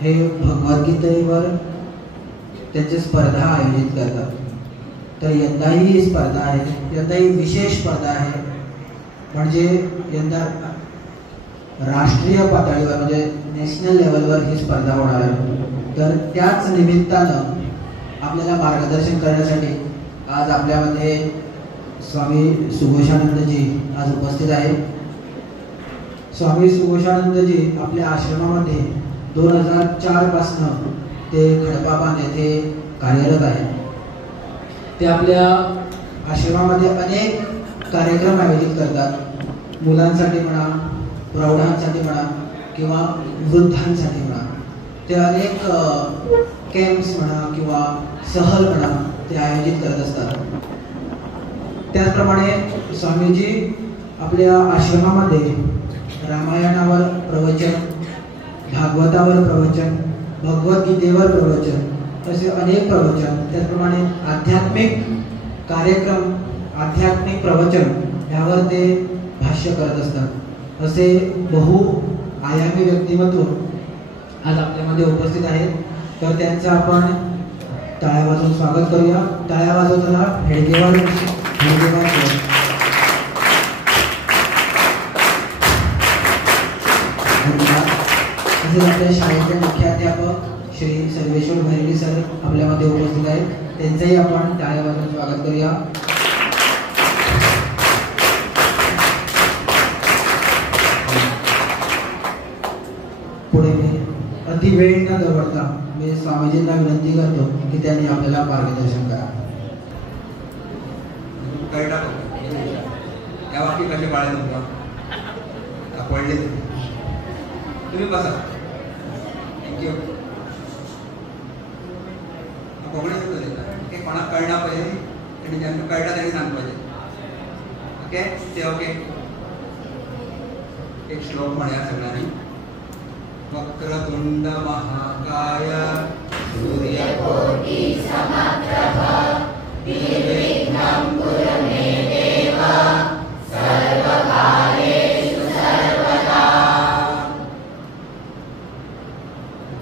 हे भगवद्गीतेवर त्यांची स्पर्धा आयोजित करतात. तर यंदाही ही स्पर्धा आहे, यंदाही विशेष स्पर्धा आहे. म्हणजे यंदा राष्ट्रीय पातळीवर म्हणजे नॅशनल लेवलवर ही स्पर्धा होणार आहे. तर त्याच निमित्तानं आपल्याला मार्गदर्शन करण्यासाठी आज आपल्यामध्ये स्वामी सुघोषानंदजी आज उपस्थित आहेत. स्वामी सुघोषानंदजी आपल्या आश्रमामध्ये 2004 पासून ते खडपाबांध येथे कार्यरत आहेत. ते आपल्या आश्रमामध्ये अनेक कार्यक्रम आयोजित करतात. मुलांसाठी म्हणा, प्रौढांसाठी म्हणा किंवा वृद्धांसाठी म्हणा. ते अनेक कॅम्प्स म्हणा किंवा सहल म्हणा ते आयोजित करत असतात. त्याचप्रमाणे स्वामीजी आपल्या आश्रमामध्ये रामायणावर प्रवचन, भागवतावर प्रवचन, भगवद्गीतेवर प्रवचन असे अनेक प्रवचन, त्याचप्रमाणे आध्यात्मिक कार्यक्रम, आध्यात्मिक प्रवचन यावर ते भाष्य करत असतात. असे बहुआयामी व्यक्तिमत्व आज आपल्यामध्ये उपस्थित आहेत. तर त्यांचं आपण टाळ्या वाजवून स्वागत करूया. टाळ्या वाजवताना हेडगेवार तसेच आपल्या शाळेचे मुख्याध्यापक श्री सर्वेश्वर भैरवी सर आपल्यामध्ये उपस्थित आहेत. त्यांचंही आपण टाळ्या वाजवून स्वागत करूया. पुढे मी अति वेळ न दवडता मी स्वामीजींना विनंती करतो की त्यांनी आपल्याला मार्गदर्शन करा. या बाबतीत कसे पाळले तुमचा पडले तुम्ही बसा. थँक्यू. कोकणीच ओके, कोणाक कळना पाहिजे आणि ज्यांना कळला तरी सांग पाहिजे. ओके ते ओके. एक श्लोक म्हणूया सगळ्यांनी. वक्रतुंड महाकाय सूर्यकोटि समप्रभ निर्विघ्नं कुरु मे देव सर्वकार्येषु सर्वदा.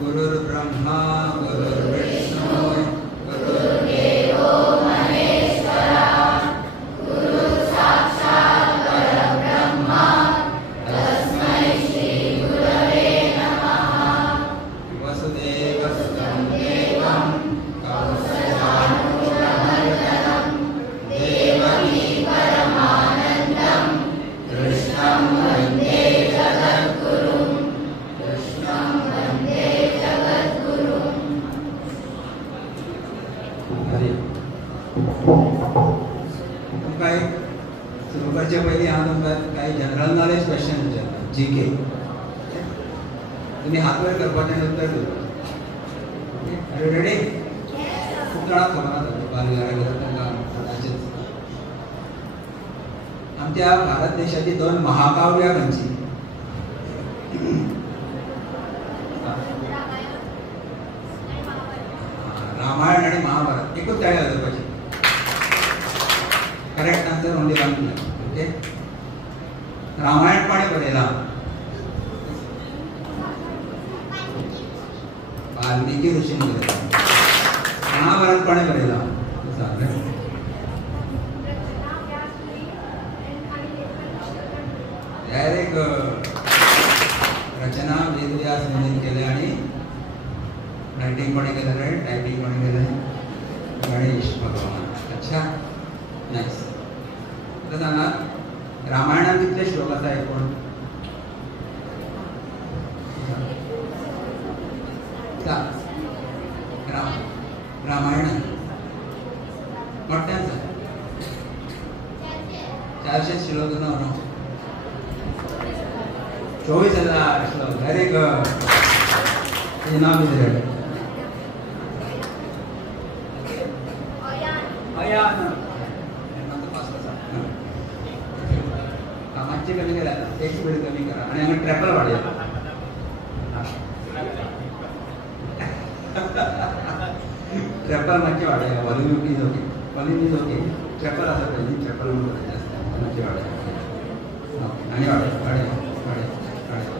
गुरुर्ब्रह्मा गुरुर्विष्णु गुरुर्देवो महेश्वरः गुरुः साक्षात् परब्रह्म तस्मै श्री गुरवे नमः. वसुदेवसुतं देवं कौसल्यानुग्रहवर्धनं देवकी परमानन्दं कृष्णं वन्दे जगद्गुरुं. कृष्णं वन्दे जगद्गुरुं. काय सुरू करचे पहिले हांव तुमकां काही जनरल नॉलेज क्वेश्चन विचारता. जीके तुम्ही हात वर करपाचें आनी उत्तर दिवपाचें. Are you ready? खूप जाणांक खबर आसा बालविहाराक येता तांकां कदाचित. आमच्या भारत देशाची 2 महाकाव्यां खंयची? रामायण आणि महाभारत. एकूच ताळी वाजोवपाची. Correct answer only 1 minute. Okay. Ramayan कोणे बरयलां? वाल्मिकी ऋषीन बरयलां. महाभारत कोणे बरयलां? डायरेक्ट रचना वेदव्यास मुनीन केले आणि रायटिंग कोणी केलं रे? टायपिंग कोणी केलं? गणेश भगवान. अच्छा, नाईस. आता सांगा रामायणात कितले श्लोक आसा एकूण? रामायणात मोठ्यान 400 श्लोक न्हू. 24,000 श्लोक. Very good. हे नाव विचारलं. कामाचे कमी करा, एक स्पीड कमी करा आणि आम्ही ट्रॅपल वाढूया. ट्रॅपल मागचे वाढूया. Volume is okay. Volume is okay. Treble असं पाहिजे. ट्रॅपल म्हणून जास्त मागचे वाढूया. आणि वाढूया वाढूया वाढूया वाढूया.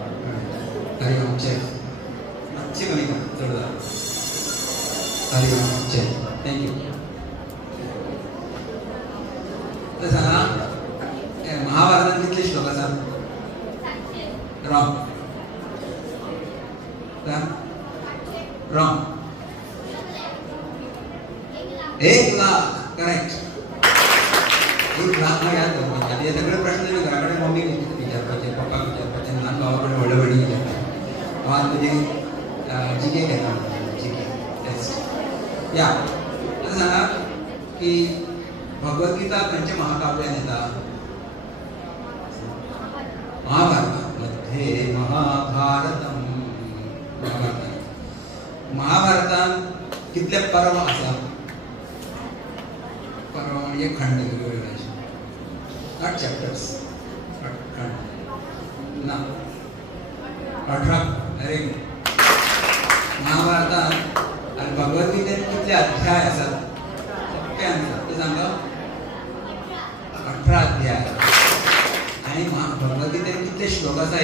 हरी ओम. मातशें कमी कर चड जाला थँक्यू. तर सांगा महाभारतांत कितले श्लोक आसात? रॉंग. रॉंग. 1,00,000 करेक्ट. 1,00,000 याद दवरपाचे. हे सगळे प्रश्न तुमी घरा कडेन मम्मीक विचारपाचे, पप्पाक विचारपाचे, ल्हान भावा कडेन व्हडले भयणीक विचारपाचे. हांव तुजी जीके घेता जीके टेस्ट. या आता सांगा की भगवद्गीता खंयच्या महाकाव्यान येता? महाभारतामध्ये. महाभारतम. महाभारतान कितले पर्व आसा? पर्व म्हणजे खंड वेगवेगळे अशे. Not chapters. खंड ना 18. अरे महाभारतान आणि भगवद्गीतेत कितले अध्याय आसात? सगळ्यांक ते सांगा. 18 अध्याय. आणि भगवद्गीतेत कितले श्लोक आसा?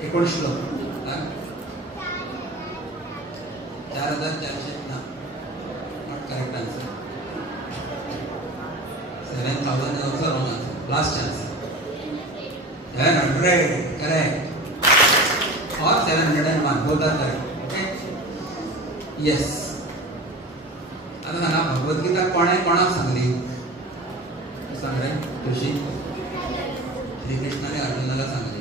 19 श्लोक. 4,400 ना. Not correct answer. 7,000 is also wrong answer. Last chance. 700 correct. Or 701 both are correct. Okay. Yes. आता सांगा भगवद्गीता कोणे कोणाक सांगली? सांग रे तुळशी. श्रीकृष्णाने अर्जुनाला सांगली.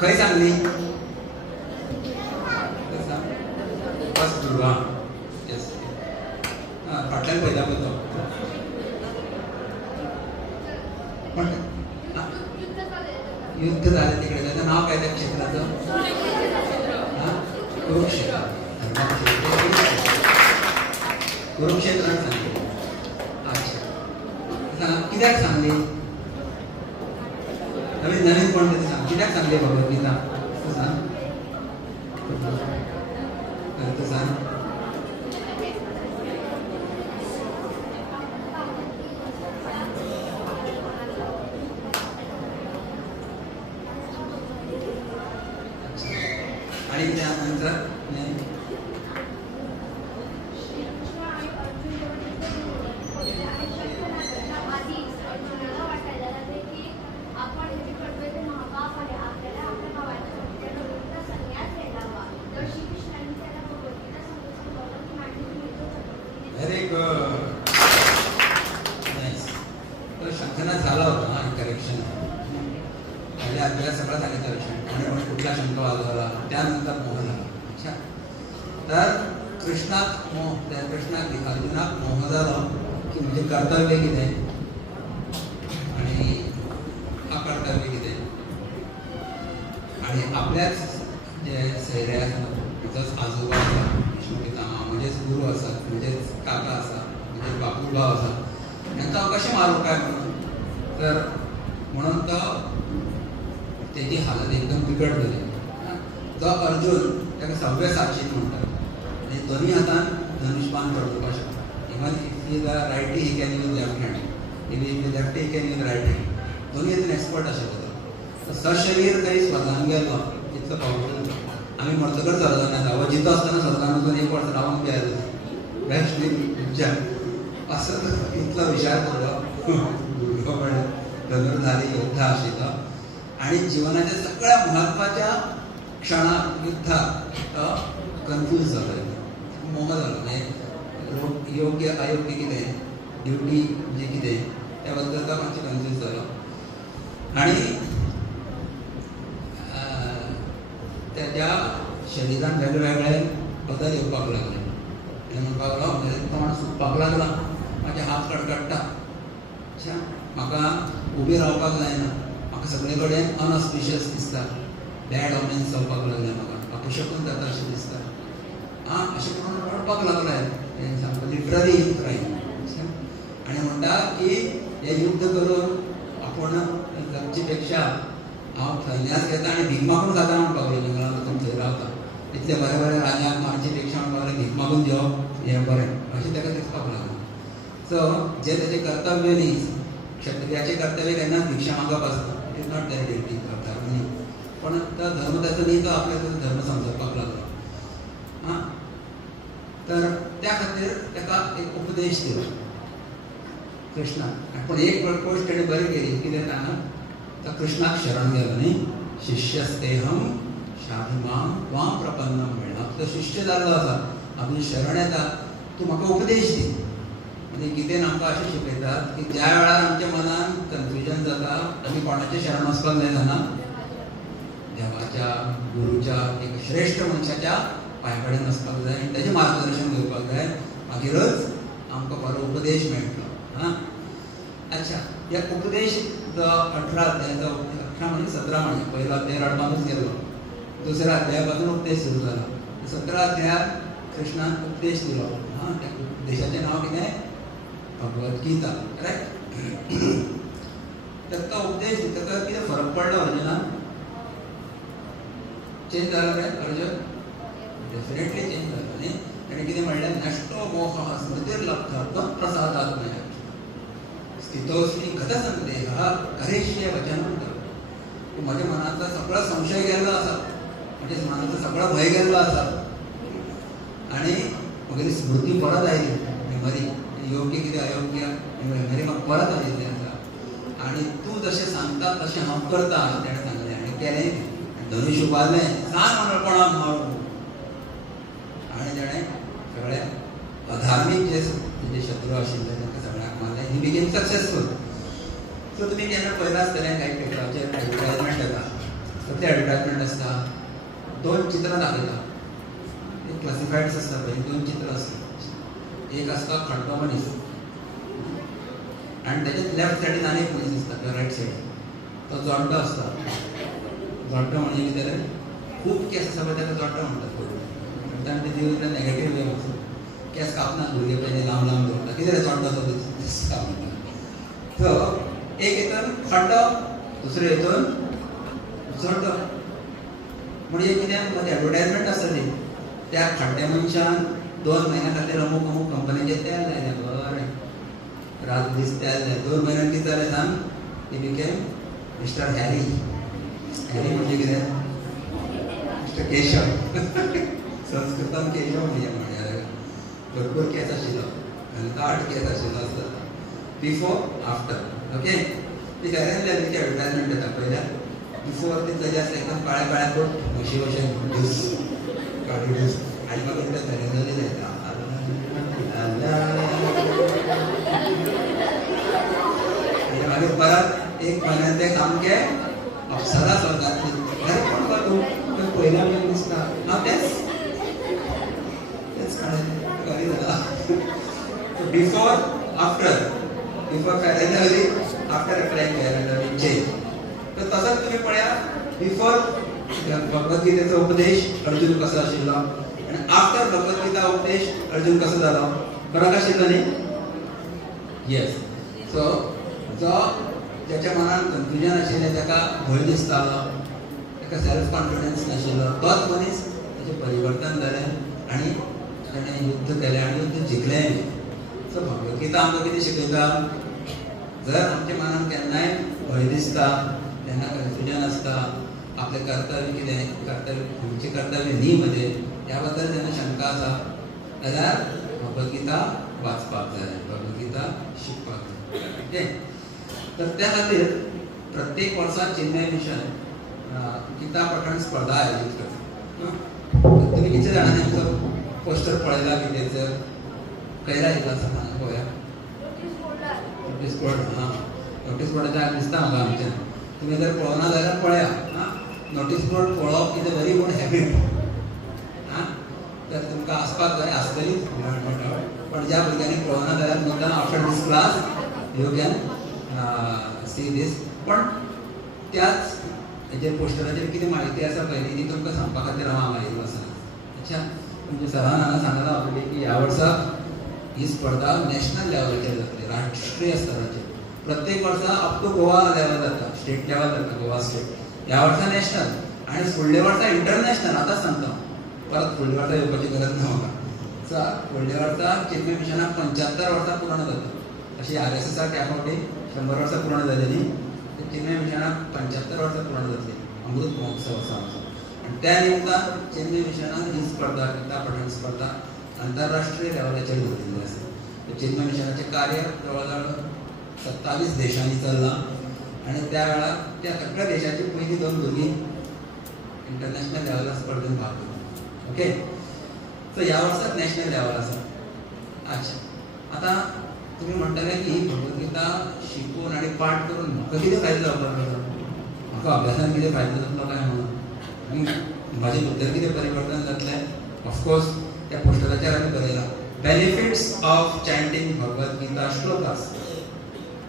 खंय सांगली? फर्स्ट दुर्गा. येस. फाटल्यान पळयता पळय तो. युद्ध झालं तिकडे. त्याचं नाव काय त्या क्षेत्राचं? कुरुक्षेत्र. कुरुक्षेत्रात सांगली. अच्छा. कित्याक सांगली? नवीन कोण तरी सांग. कित्याक सांगली भगवद्गीता? सांग. सांग. आणि त्यानंतर व्हेरी गुड. नाईस. तो शंखनाद झाला होता करेक्शन. पहिल्या अध्यायात सगळं झालं करेक्शन. आणि कुठला शंख वाजवला त्यानंतर मोह झाला. अच्छा. तर कृष्णाक अर्जुनाक मोह झाला की म्हणजे कर्तव्य कितें आणि अकर्तव्य कितें. आणि आपल्याच जे सैऱ्या म्हणजेच आजोबा आसा, विष्णू पितामह म्हणजेच गुरू आसा, म्हणजेच काका आसा, म्हणजेच बापूभाव आसा, तांकां कशें मारूं काय म्हणून. तर म्हणून तो तेजी हालत एकदम बिकट जाली. जो अर्जुन ताका सव्यसाचीन म्हणटात. आनी दोनी हातान धनुश्बाण पळोवपाक शकता. Even if he righty he can use left hand. If lefty he can use right hand. दोनी हातून एक्सपर्ट आशिल्लो तो. सशरीर थंय स्वर्गान गेलो. इतलो पावरफूल. आमी मरतकच स्वर्गान येता. हो जितो आसतना स्वर्गान वचून 1 वर्स रावून बी आयलो. वैष्णवी विचार असो इतलो विचार केलो. धनुर्धारी योद्धा आशिल्लो. आणि जीवनाच्या सगळ्या महत्वाच्या क्षणात युद्धात कन्फ्यूज जालो. मोह जालो. म्हणजे योग्य अयोग्य कितें, ड्युटी म्हणजे कितें त्या बद्दल तो मातशें कन्फ्यूज जालो. आणि त्याच्या शरिरान वेगवेगळे बदल येवपाक लागले. आनी म्हणपाक लागलो म्हजें तोंड सुकपाक लागला. म्हाजे हात कडकडटा. अच्छा. म्हाका उबी रावपाक जायना. म्हाका सगळे कडेन अनऑस्पिशियस दिसता. बॅड ऑमेन्स जावपाक लागले. म्हाका अपशकून जाता अशें दिसता. अशें करून रडपाक लागले. हें सामको लिटरली क्रायम. आनी म्हणटा की हें युद्ध करून आपूण जगचे पेक्षा हांव संन्यास घेता आनी भीक मागून खाता म्हणपाक लागलो. जंगलांत वचून थंय रावता. इतले बरे बरे राजाक मारचे पेक्षा म्हणपाक लागले भीक मागून जेवप हें बरें अशें ताका दिसपाक लागलें. सो जें तेजें कर्तव्य न्ही क्षत्रियाचे कर्तव्य केन्नाच भिक्षा मागप आसता, it is not their duty dharma. पण तो धर्म त्याचा न्ही, तो आपल्याचो धर्म समजपाक लागलो. हां, तर त्या खातीर ताका एक उपदेश दिलो कृष्णाक. पण एक गोश्ट ताणें बरी केली, कितें ताणें तो कृष्णाक शरण गेलो न्ही. शिष्यस्तेहम शाभिमाम त्वां प्रपन्नम म्हणून. आपलो शिष्य जाल्लो आसा, आपली शरण येता, तूं म्हाका उपदेश दी. म्हणजे कितें आमकां अशें शिकयतात की ज्या वेळार आमच्या मनान कन्फ्युजन जाता, आमी कोणाचें शरण वचपाक जाय जाणा, देवाच्या गुरूच्या एक श्रेष्ठ मनशाच्या पांय कडेन वचपाक जाय आनी ताचें मार्गदर्शन घेवपाक जाय. मागीरच आमकां बरो उपदेश मेळटलो. हां, अच्छा, ह्या उपदेश जो 18 अध्यायाचो 18 म्हणजे 17 म्हणजे पयलो अध्याय रडपानूच गेलो, दुसऱ्या अध्याया पासून उपदेश सुरू जालो. 17 अध्यायात कृष्णान उपदेश दिलो. हां, त्या उपदेशाचें नांव कितें? भगवद्गीता. रायट. तर तो उपदेश दितकच कितें फरक पडलो अर्जुनाक? चेंज जालो रे अर्जुन? डेफिनेटली चेंज जालो न्ही. ताणें कितें म्हणलें? नष्टो मोहः स्मृतिर्लब्धः प्रसादात् मया स्थितोऽस्मि गतसंदेहः करिष्ये वचनं तव. म्हज्या मनांतलो सगळो संशय गेल्लो आसा, म्हणजे मनांतलो सगळो भंय गेल्लो आसा आनी म्हगेली स्मृती परत आयली. मेमरी योग्य कितें अयोग्य मेमरी म्हाका परत आयिल्ली आसा. आनी तूं जशें सांगता तशें हांव करता अशें ताणें सांगलें. आनी केलें. धनुश्य उबारलें, सांग मनोळपणाक मारू. आनी ताणें सगळे अधार्मीक जे शत्रू आशिल्ले तांकां सगळ्यांक मारलें. He became successful. सो तुमी केन्ना पळयलां आसतलें कांय पेपराचेर एडवर्टायजमेंट येता. सो ते एडवर्टायजमेंट आसता, 2 चित्रां दाखयता. क्लासिफायड्स आसता पळय, 2 चित्रां आसता. एक आसता खड्डो मनीस आनी ताच्या लेफ्ट सायडीन आनी एक मनीस आसता, किंवा रायट सायडीन. तो जोड्डो आसता. जोड्डो म्हणजे कितें? खूब केस आसा पळय ताका जोड्डो म्हणटात. ताणें ते दिवून नेगेटीव वे वचून केस कापनात, भुरगे पयलीं लांब लांब दवरता. कितें रे जोड्डो तो दिसता म्हणटा. सो एक हितून खड्डो, दुसरे हितून जोड्डो. म्हणजे कितें? म्हणजे एडवर्टायजमेंट आसता ती. त्या खड्ड्या मनशान 2 म्हयन्या खातीर अमूक अमूक कंपनीचें तेल जायलें. बरें, रात दीस तेल जाय. 2 म्हयन्यान कितें जालें सांग? He became mister Harry. Harry म्हणजे कितें? मिस्टर केशव. संस्कृतान केशव म्हणजे भरपूर केस आशिल्लो, दाट केस आशिल्लो आसता. Before after. ओके. ती फेरन लवलीची एडवर्टायजमेंट येता पळयल्या. बिफोर ती ताजें आसता एकदम काळ्या काळ्या कोट, म्हशी भशेन दीस काळी दीस. आनी मागीर ते फेरन लवली जाता. मागीर परत 1 म्हयन्यान ते सामकें अप्सरा स्वर्गांतली. अरे कोण गो तूं? पयल्या बी दिसता. हांव तेच करी जाला. Before after. बिफोर फेरन लवली, आफ्टर अप्लायिंग फेरन लवली चेंज. तर तसोच तुमी पळया. बिफोर भगवद्गीतेचो उपदेश अर्जुन कसो आशिल्लो आनी आफ्टर भगवद्गीता उपदेश अर्जुन कसो जालो. फरक आशिल्लो न्ही? येस. सो जो ज्याच्या मनान कन्फ्युजन आशिल्लें, ताका भंय दिसतालो, ताका सेल्फ कॉन्फिडन्स नाशिल्लो, तोच मनीस ताचें परिवर्तन जालें आनी ताणें युद्ध केलें आनी युद्ध जिखलें. सो भगवद्गीता आमकां कितें शिकयता? जर आमच्या मनान केन्नाय भंय दिसता, तेन्ना कन्फ्युजन आसता, आपलें कर्तव्य कितें, कर्तव्य खंयचें कर्तव्य न्ही म्हजें, ह्या बद्दल जेन्ना शंका आसा, जाल्यार भगवद्गीता वाचपाक जाय, भगवद्गीता शिकपाक जाय. ओके. तर त्या खातीर प्रत्येक वर्सा चेन्नई मिशन गीता पठण स्पर्धा आयोजीत करता. तुमी कितले जाणांनी आमचो पोस्टर पळयला गीतेचो? खंय लायिल्लो आसा सांगा पळोवया. Notice board. हां, नोटीस बोर्डाचेर दिसता म्हाका आमच्यान. तुमी जर पळोवना जाल्यार पळया. हां, नोटीस बोर्ड पळोवप is a very good habit. हां, तर तुमकां आसपाक जाय, आसतलीच पण ज्या भुरग्यांनी पळोवना जाल्यार मुद्दाम after this class you can see this. पण त्याच हेजेर पोस्टराचेर कितें म्हायती आसा पळय ती तुमकां सांगपा खातीर हांव आयिल्लो आसा. अच्छा, म्हणजे सरान हांगा सांगला ऑलरेडी की ह्या वर्सा ही स्पर्धा नॅशनल लेवलाचेर जातली, राष्ट्रीय स्तराचेर. प्रत्येक वर्सा अप टू गोवा लेवल जाता, स्टेट लेवल जाता, गोवा स्टेट. ह्या वर्सा नॅशनल आनी फुडल्या वर्सा इंटरनॅशनल. आतांच सांगता, परत फुडल्या वर्सा येवपाची गरज ना म्हाका. फुडल्या वर्सा चेन्नई मिशनाक 75 वर्सां पूर्ण जाता. अशी RSSाक ह्या फावटी 100 वर्सां पूर्ण जालेली, चिन्मय मिशनाक 75 वर्सां पूर्ण जातली, अमृत महोत्सव आसा आमचो. आनी त्या निमतान चिन्मय मिशनान ही स्पर्धा, गीता पठण स्पर्धा आंतरराष्ट्रीय लेवलाचेर दवरिल्ली आसा. चिन्मय मिशनाचें कार्य जवळ जवळ 27 देशांनी चल्लां आनी त्या वेळार त्या सगळ्या देशाची पयली 2 भुरगीं इंटरनॅशनल लेवला स्पर्धेन भाग घेतलो. ओके, सो ह्या वर्साक नॅशनल लेवल आसा. अच्छा, आतां तुमी म्हणटले की भगवद्गीता शिकून आनी पाठ करून म्हाका कितें फायदो जावपाक लागलो, म्हाका अभ्यासान कितें फायदो जातलो काय म्हणून, म्हाजें भितर कितें परिवर्तन जातलें. ऑफकोर्स त्या पोस्टराचेर आमी बरयलां, benefits of chanting Bhagavad Gita shlokas.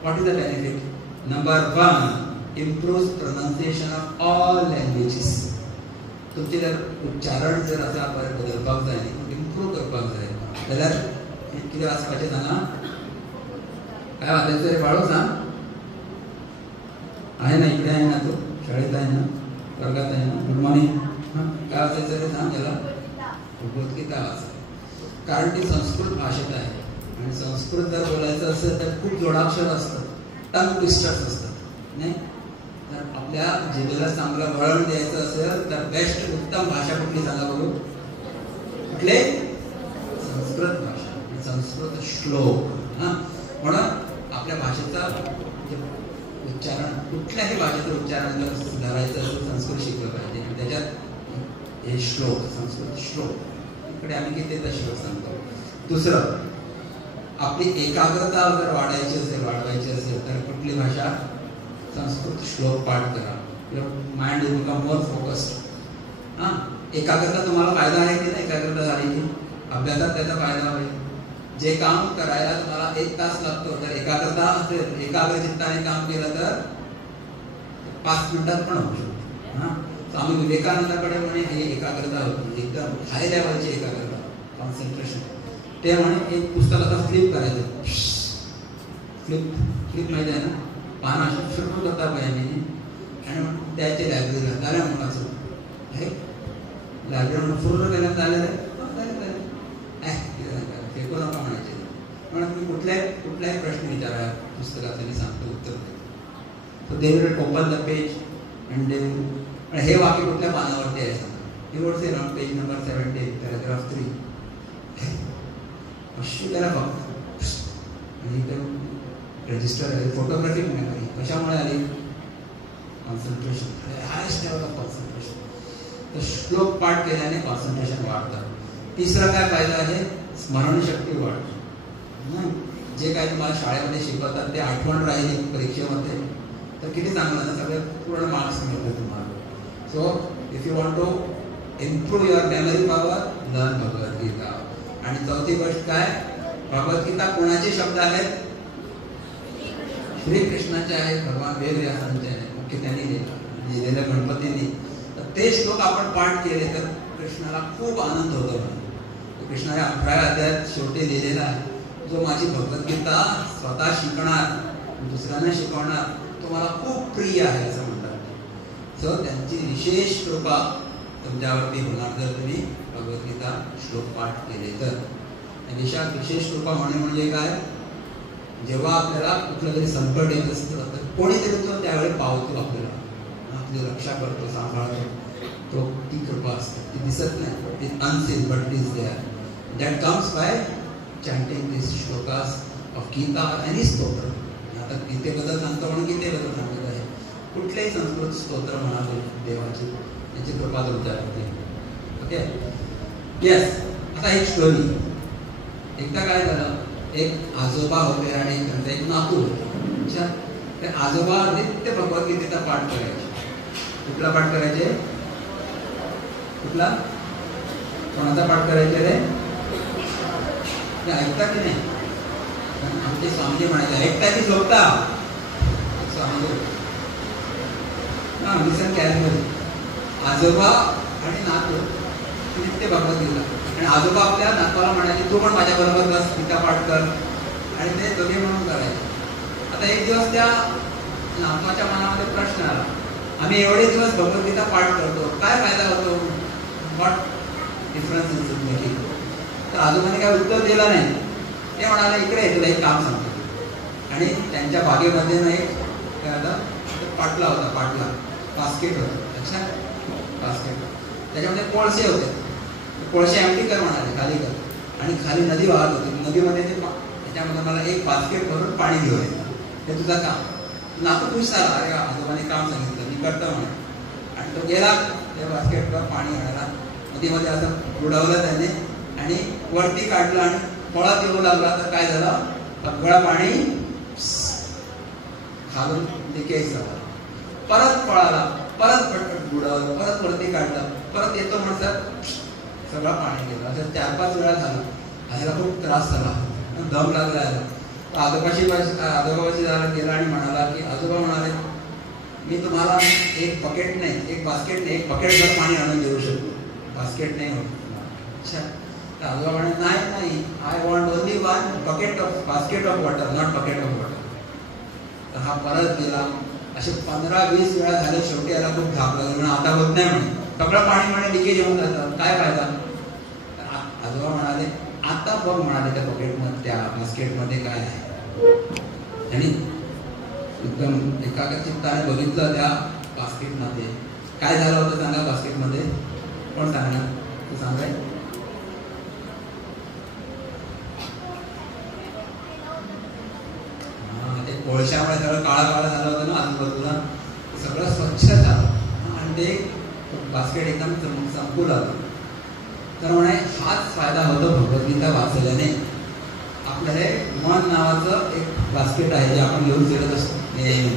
What is the benefit? Number 1, improves pronunciation of all languages. तुमचे जर उच्चारण जर आसा बरें बदलपाक जाय न्ही, इम्प्रूव करपाक जाय जाल्यार कितें वाचपाचें सांगा. काय वाचायचं रे बाळू, सांग. आहे ना इकडे, आहे ना तू शाळेत, आहे ना वर्गात, आहे ना. Good morning. काय वाचायचं रे, सांग त्याला. भगवद्गीता वाचा, कारण ती संस्कृत भाषेत आहे आणि संस्कृत जर बोलायचं असेल तर खूप जोडाक्षर असतात, टंग ट्विस्टर्स असतात नाही. तर आपल्या जिभेला चांगलं वळण द्यायचं असेल तर बेस्ट उत्तम भाषा कुठली सांगा बघू. कुठले? संस्कृत भाषा, संस्कृत श्लोक. म्हणून आपल्या भाषेचा उच्चारण, कुठल्याही भाषेचं उच्चारण जर सुधारायचं असेल संस्कृत शिकलं पाहिजे. आणि त्याच्यात हे श्लोक, संस्कृत श्लोक, इकडे आम्ही किती श्लोक सांगतो. दुसरं, आपली एकाग्रता जर वाढवायची असेल तर कुठली भाषा? संस्कृत श्लोक पाठ करा. Your mind will become more focused. एकाग्रता तुम्हाला फायदा आहे की नाही? एकाग्रता झाली की अभ्यासात त्याचा फायदा होईल. जे काम करायला तुम्हाला 1 तास लागतो, तर एकाग्रता असेल, एकाग्र चित्ताने काम केलं तर 5 मिनिटात पण होऊ शकतो. स्वामी विवेकानंदाकडे म्हणे हे एकाग्रता होती, एकदम हाय लेवलची एकाग्रता, कॉन्सन्ट्रेशन. ते म्हणे एक पुस्तक आता फ्लिप करायचं, फ्लिप माहिती आहे ना, पान असं सुरू करता पाहिजे आणि त्याची लायब्ररीला झाल्या म्हणायचं लायब्ररी म्हणून पूर्ण केल्यात झालेलं आहे, फेकू नका म्हणायचे. म्हणून तुम्ही कुठल्याही प्रश्न विचारा पुस्तकाचं, मी सांगतो उत्तर. So they will open the page and they will, हे वाक्य कुठल्या पानावरती आहे सांगा. He would say on page number 17 paragraph 3. अशी त्याला फक्त आणि ते रजिस्टर आहे, फोटोग्राफी नाही, कशामुळे आली? Concentration, highest level of concentration. तर श्लोक पाठ केल्याने कॉन्सन्ट्रेशन वाढतं. तिसरा काय फायदा आहे? स्मरणशक्ती वाढते. जे काही तुम्हाला शाळेमध्ये शिकवतात ते आठवण राहिली परीक्षेमध्ये तर किती चांगलं ना, सगळे पूर्ण मार्क्स मिळतात तुम्हाला. So if you want to improve your memory power, learn Bhagavad Gita. आणि चौथी गोष्ट काय? भगवद्गीता कोणाचे शब्द आहेत? श्रीकृष्णाचे आहेत, भगवान वेदव्यासांचे आहेत, मुख्य त्यांनी लिहिलेलं गणपतींनी. तर ते श्लोक आपण पाठ केले तर कृष्णाला खूप आनंद होतो. कृष्णाच्या 18व्या अध्यायात शेवटी लिहिलेला आहे, जो माझी भगवद्गीता स्वतः शिकणार, दुसऱ्यांना शिकवणार, तो मला खूप प्रिय आहे असं म्हणतात. सो त्यांची विशेष कृपा तुमच्यावरती होणार जर तुम्ही भगवद्गीता श्लोक पाठ केले तर. विशेष कृपा म्हणजे काय? जेव्हा आपल्याला कुठलं तरी संकट येत असतं तर कोणीतरी तो त्यावेळी पावतो, आपल्याला आपली रक्षा करतो, सांभाळतो. तो ती कृपा असते, ती दिसत नाही, ती unseen but it is there. That comes by chanting this shlokas of Gita आणि स्तोत्र. आता गीतेबद्दल सांगतो म्हणून गीतेबद्दल सांगत आहे, कुठलेही संस्कृत स्तोत्र म्हणाले देवाची, त्याची कृपा तुमच्यावरती. Okay, yes. आता एक स्टोरी. एकदा काय झालं, एक आजोबा होते आणि त्यांचा एक नातू होता. ते आजोबा नित्य भगवद्गीतेचा पाठ करायचे. कुठला पाठ करायचे? कुठला? कोणाचा पाठ करायचे रे? ऐकता की नाही? आमचे स्वामी म्हणाले, ऐकता की झोपता? स्वामी लिसन कॅरी. आजोबा आणि नातू नित्य भगवद्गीता. आणि आजोबा आपल्या नातवाला म्हणाले, तू पण माझ्या बरोबर बस, गीता पाठ कर. आणि ते दोघे म्हणून करायचे. आता एक दिवस त्या नातवाच्या मनामध्ये प्रश्न आला, आम्ही एवढे दिवस भगवद्गीता पाठ करतो, काय फायदा होतो? What difference is it making? तर आजोबाने काय उत्तर दिलं नाही. ते म्हणाले, इकडे तुला एक काम सांगतो. आणि त्यांच्या बागेमध्ये ना एक काय होता पाटला होता, पाटला बास्केट होतं. अच्छा, बास्केट त्याच्यामध्ये कोळसे होते. कोळसे एम्प्टी कर म्हणाले, खाली कर. आणि खाली नदी वाहत होती. नदीमध्ये ते त्याच्यामध्ये मला एक बास्केट भरून पाणी घेऊन येतं, हे तुझं काम. नातू खुश झाला, अरे आजोबाने काम सांगितलं, मी करतो म्हणे. आणि तो गेला त्या बास्केटवर पाणी आणायला. नदीमध्ये असं बुडवलं त्याने आणि वरती काढलं आणि पळत येऊ लागला. तर काय झालं, सगळं पाणी खालून लिकेज झालं. परत पळाला, परत पटपट बुडवलं, परत वरती काढलं, परत येतो म्हणतात सगळं पाणी गेलं. असं 4-5 वेळा झालं. ह्याला खूप त्रास झाला, दम लागला याला. आजोबाशी झाला गेला आणि म्हणाला की आजोबा म्हणाले मी तुम्हाला एक बकेट नाही, एक बास्केट नाही, एक बकेटभर पाणी आणून देऊ शकतो, बास्केट नाही होत. अच्छा, तर आजोबा म्हणे नाही, I want only one bucket of basket of water, not bucket of water. तर हा परत गेला. असे 15-20 वेळा झाले. शेवटी याला खूप धाप लागली. म्हणून आता होत नाही म्हणे, सगळं पाणी म्हणे लिकेज होऊन जातं, काय फायदा. आजोबा म्हणाले आता बघ म्हणाले त्या बकेटमध्ये, त्या बास्केटमध्ये काय आहे. आणि एकदम एकाग्रचित्ताने बघितलं त्या बास्केटमध्ये काय झालं होतं. सांगा बास्केटमध्ये, कोण सांगणार, तू सांगाय. ते कोळशामुळे सगळं काळा काळा झालं होतं ना आजूबाजूला, सगळं स्वच्छ झालं आणि ते बास्केट एकदम संपू लागलं. तर म्हणे हाच फायदा होतो भगवद्गीता वाचल्याने. आपलं हे मन नावाचं एक बास्केट आहे जे आपण घेऊन फिरत असतो नेहमी.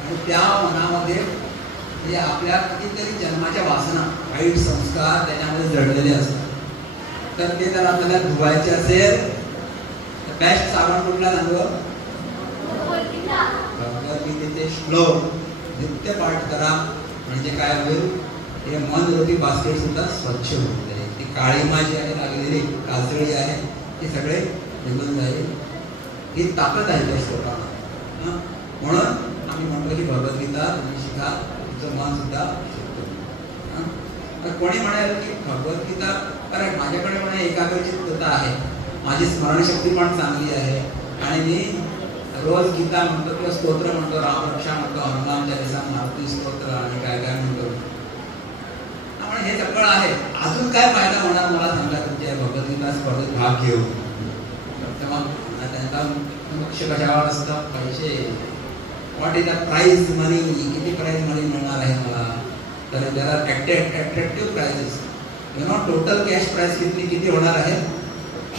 आणि त्या मनामध्ये म्हणजे आपल्या कितीतरी जन्माच्या वासना, वाईट संस्कार त्याच्यामध्ये जडलेले असतात. तर ते जर आपल्याला धुवायचे असेल तर बेस्ट साबण कुठला सांगू, भगवद्गीतेचे श्लोक नित्य पाठ करा. म्हणजे काय होईल, हे मन रूपी बास्केट सुद्धा स्वच्छ होऊन जाईल. ती काळीमा जी आहे लागलेली काजळी आहे ती सगळे निघून जाईल. ही ताकद आहे त्या श्लोकाला. म्हणून आम्ही म्हणतो की भगवद्गीता तुम्ही शिका, तुमचं मन सुद्धा शिकतो. कोणी म्हणाल की भगवद्गीता, कारण माझ्याकडे म्हणे एकाग्रचित्तता आहे, माझी स्मरणशक्ती पण चांगली आहे आणि मी रोज गीता म्हणतो किंवा स्तोत्र म्हणतो, रामरक्षा म्हणतो, हनुमान चालीसा, मारुती स्तोत्र आणि काय काय म्हणतो. हे सगळं आहे. अजून काय फायदा होणार मला सांगा तुमच्या भगवद्गीता स्पर्धेत भाग घेऊ. तेव्हा त्यांचा लक्ष कशावर असतं, पैसे. What is the prize money, किती प्राइज मनी मिळणार आहे मला. तर there are attractive prizes. You know total cash prize किती होणार आहे.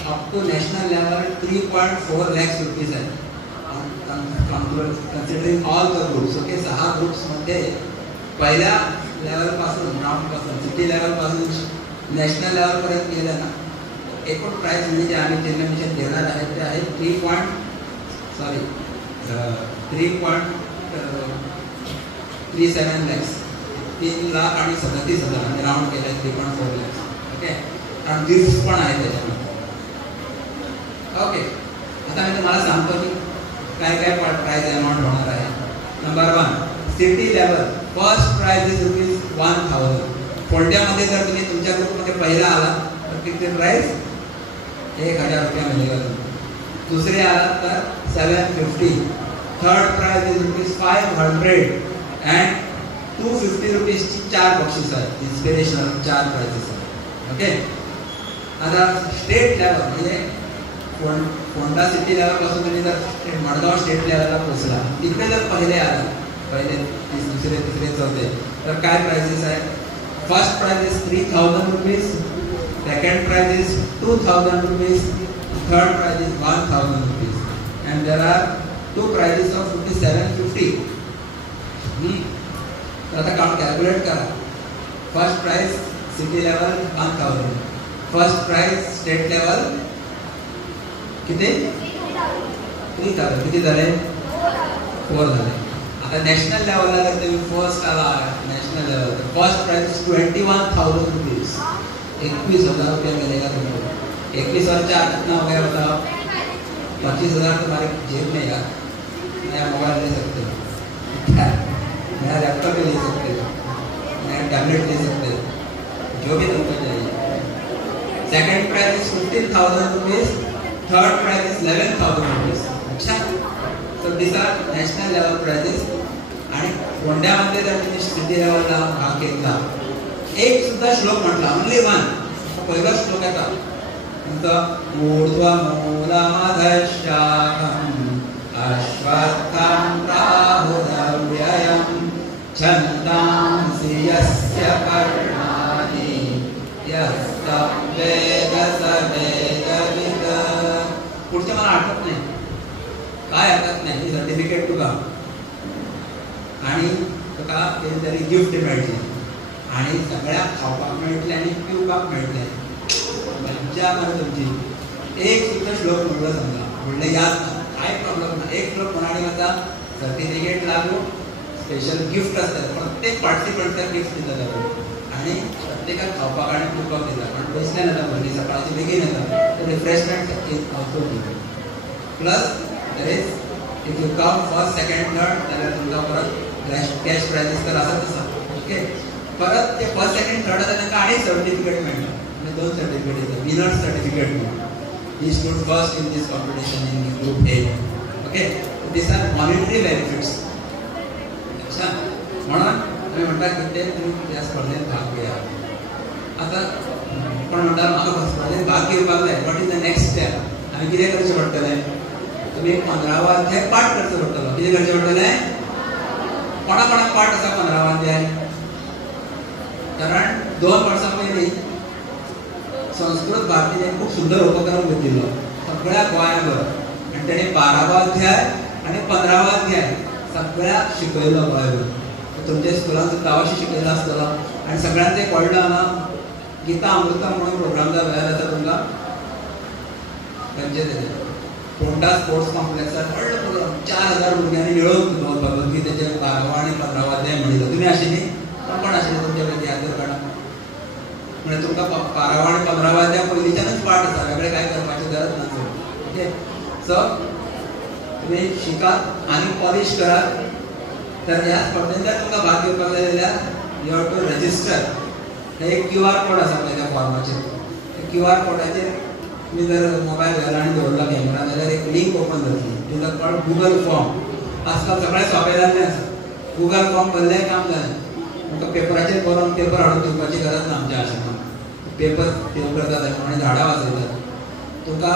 Up to national level 3.4 lakhs rupees आहे. Considering all the groups. Okay, 6 ग्रुप्समध्ये पहिल्या लेवलपासून, ग्राउंडपासून, सिटी लेवलपासून नॅशनल लेवलपर्यंत गेलं ना, एकूण प्राइस म्हणजे जे आम्ही जिल्हा मिशन देणार आहे ते आहे 3.37 lakhs. 3,37,000 आणि राऊंड केलं 3.4 lakhs. ओके, आणि गिफ्ट पण आहे त्याच्यामध्ये. ओके, आता मी तुम्हाला सांगतो की काय काय प्राइस अमाऊंट होणार आहे. Number 1, city level first prize is ₹1,000. फोंड्यामध्ये जर तुम्ही तुमच्या ग्रुपमध्ये पहिला आला तर किती प्राइस, 1,000 रुपया मिळेल. दुसरे आला तर 750. थर्ड प्राइज इज ₹500 अँड ₹250 4 बक्षीस आहेत. इन्स्पिरेशनल 4 प्राइजेस आहेत. ओके, आता स्टेट लेवल म्हणजे फोंडा सिटी लेवलपासून तुम्ही जर मडगाव स्टेट लेवलला पोहोचला, तिकडे जर पहिले आला, पहिले दुसरे तिसरे चौथे, तर काय प्राइजेस आहे. First prize is ₹3,000, second prize is ₹2,000, third prize is ₹1,000 and there are 2 prizes of ₹750. तर आता काउंट कॅल्क्युलेट करा. First prize city level 1,000, first prize state level किती 3,000, किती झाले 4 झाले. आता नॅशनल लेवलला जर तुम्ही फर्स्ट आला national level, first prize is ₹21,000. 21,000 रुपया मिलेगा तुमको. 21 और 4 कितना हो गया बताओ. 25,000 तुम्हारे जेब में यार. नया मोबाइल ले सकते हो, नया लैपटॉप ले सकते हो, नया टैबलेट ले सकते हो, जो भी तुमको चाहिए. Second prize is ₹15,000, third prize is ₹11,000. अच्छा. So this are national level prizes. आणि कोंड्यामध्ये जर तुम्ही स्थिती लेवलला भाग घेतला, एक सुद्धा श्लोक म्हटला, ओनली वन, पहिला श्लोक येता ऊर्ध्वमूलमधश्यामम् अश्वत्थं प्राहुरव्ययम् छन्दांसि यस्य कर्णानि यस्तं वेद स वेदविद. पुढचं मला आठवत नाही, काय आठवत नाही. सर्टिफिकेट तुका आणि तुका तरी गिफ्ट मेळटली आणि सगळ्या खावपाक मेळटले आणि पिवपाक मेळटले. मज्जा मार तुमची. एक सुद्धा श्लोक म्हणलो समजा, म्हणले याद ना, काय प्रॉब्लेम ना. एक श्लोक म्हणाले आता सर्टिफिकेट लागू, स्पेशल गिफ्ट असतात, प्रत्येक पार्टिसिपंटला गिफ्ट दितात आणि प्रत्येकाक खावपाक आणि पिवपाक दितात. पण बसल्यान येता भरली सकाळची बेगीन येता, तर रिफ्रेशमेंट ऑल्सो दिली. Plus there is if you come first second third जाल्यार तुमकां परत कॅश प्राइजीस तर आसाच आसा. ओके. परत ते फर्स्ट सेकंड थर्ड आसा तांकां आनी सर्टिफिकेट मेळटा. म्हणजे 2 सर्टिफिकेट येतात. विनर सर्टिफिकेट म्हणून he stood first in this competition in group A. Okay. This are monetary benefits. अच्छा. म्हणून आमी म्हणटा की ते तुम्ही ह्या स्पर्धेत भाग घेया. आता कोण म्हणटा म्हाका स्पर्धेत भाग घेवपाक जाय, what is the next step? आमी कितें करचें पडटलें? तुम्ही 15वा अध्याय पाठ करचो पडटलो. कितें करचें पडटलें? कोणा कोणाक पाठ आसा 15वा अध्याय? कारण 2 वर्सां पयलीं संस्कृत भारतीन खूप सुंदर उपक्रम घेतिल्लो सगळ्या गोंयांवर, आनी तेणे 12वा अध्याय आनी 15वा अध्याय सगळ्याक शिकयलो गोंयभर. तुमच्या स्कुलान सुद्दां अवश्य शिकयलो आसतलो आनी सगळ्यांक तें कळ्ळें हांगा. गीता अमृतम म्हणून प्रोग्राम जाल्लो आसा तुमकां खंयचे तेजे पोंडा स्पोर्ट्स कॉम्प्लेक्सार व्हडलो प्रोग्राम. 4000 भुरग्यांनी मेळून भगवद्गीतेचे 12वा आनी 15वा अध्याय म्हणिल्लो. तुमी आशिल्ली? कोण आशिल्ले तुमच्या पैकी हात काडा. म्हणजे तुमकां 12वा आनी 15वा अध्याय पयलींच्यानूच पाठ आसा, वेगळे काय करपाची गरज ना. ओके. सो तुम्ही शिकात आणि पॉलिश करात. तर ह्या स्पर्धेंत जर तुमकां भाग घेवपाक जाय जाल्यार यू हॅव टू रजिस्टर. एक QR कोड आसा पळय त्या फॉर्माचेर. QR कोडाचेर तुम्ही जर मोबाईल घाला आणि दवरला कॅमेरा जाल्यार एक लिंक ओपन जातली. तिका कळ गुगल फॉर्म. आजकाल सगळें सोंपें जाल्लें आसा. गुगल फॉर्म भरलें काम जालें. तुमकां पेपराचेर बरोवन पेपर हाडून दिवपाची गरज ना आमच्या आशिल्लो. पेपर सेव करतात आनी झाडां वाजयतात. तुका